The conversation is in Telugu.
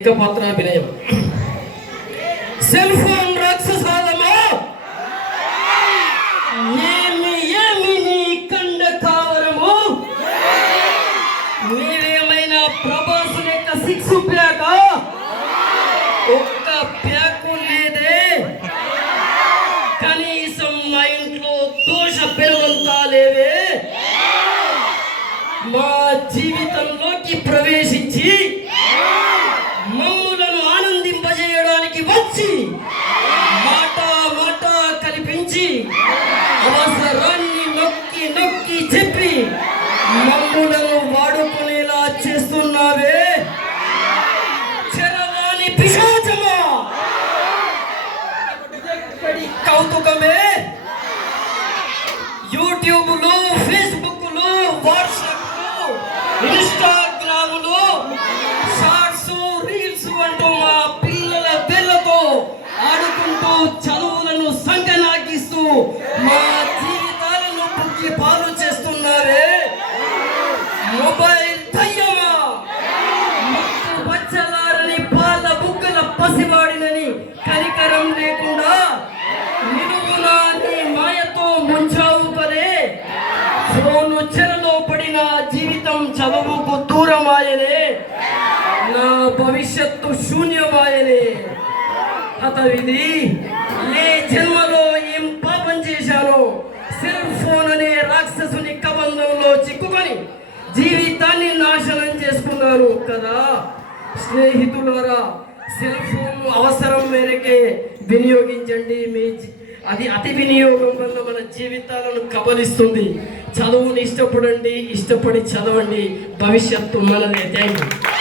పత్రాభినయం సెల్ ఫోన్ రాక్షసాలమా ఏమి ఏమి నీ కండ కావరము మీరేమైనా ప్రభాస్ లెక్క సిక్స్ ప్యాక ఒక్క ప్యాకు లేదే కనీసం మా ఇంట్లో దోష పెరుగంతా లేవే మా జీవితంలోకి ప్రవేశించి మమ్ములను ఆనందింపజేయడానికి వచ్చి మాట మాట కల్పించి అవసరాన్ని నొక్కి నొక్కి చెప్పి మమ్ములను వాడుకునేలా చేస్తున్నావే చరవాణి పిశాచమా కౌతుకమే యూట్యూబ్లు ఫేస్బుక్లు వాట్సాప్లు ఇన్స్టాగ్రాములు అంటూ మా పిల్లల పిల్లతో ఆడుకుంటూ చదువులను సంకనాగిస్తూ మా జీవితాలను పుట్టి పాలు చేస్తున్నారే మొబైల్ దయ్యమా ముక్కు పచ్చలారని పాల బుగ్గల పసివాడినని కనికరం లేకుండా నిలువునా నీ మాయతో ముంచావు కదే ఫోను చెరలో పడిన జీవితం చదువుకు దూరమాయనే నా భవిష్యత్తు శూన్యమాయనే హతవిధి ఏ జన్మలో ఏం పాపం చేశానో సెల్ ఫోన్ అనే రాక్షసుని కబంధంలో చిక్కుకొని జీవితాన్ని నాశనం చేసుకున్నారు కదా స్నేహితులారా సెల్ ఫోన్ అవసరం మేరకే వినియోగించండి అది అతి వినియోగం వల్ల మన జీవితాలను కబలిస్తుంది చదువుని ఇష్టపడండి ఇష్టపడి చదవండి భవిష్యత్తు మనదే థ్యాంక్ యూ